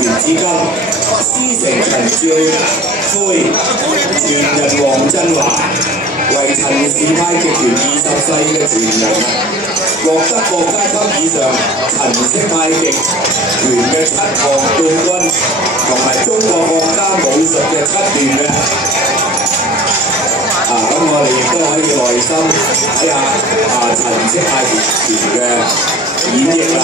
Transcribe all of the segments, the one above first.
權至今，師承陳兆恢傳人黃振華為陳氏太極拳20世嘅傳人，獲得國家級以上陳式太極拳嘅7項冠軍，同埋中國國家武術嘅7段嘅。咁我哋亦都可以耐心睇下陳式太極拳嘅演繹啦。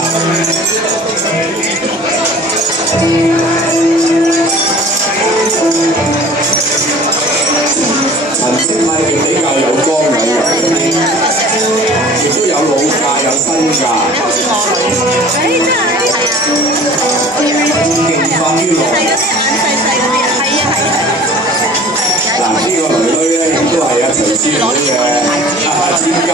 陳式太極比較有剛有柔，亦都有老架有新架，勁發於內。嗱，呢個女女咧亦都係徐師妹嘅千金。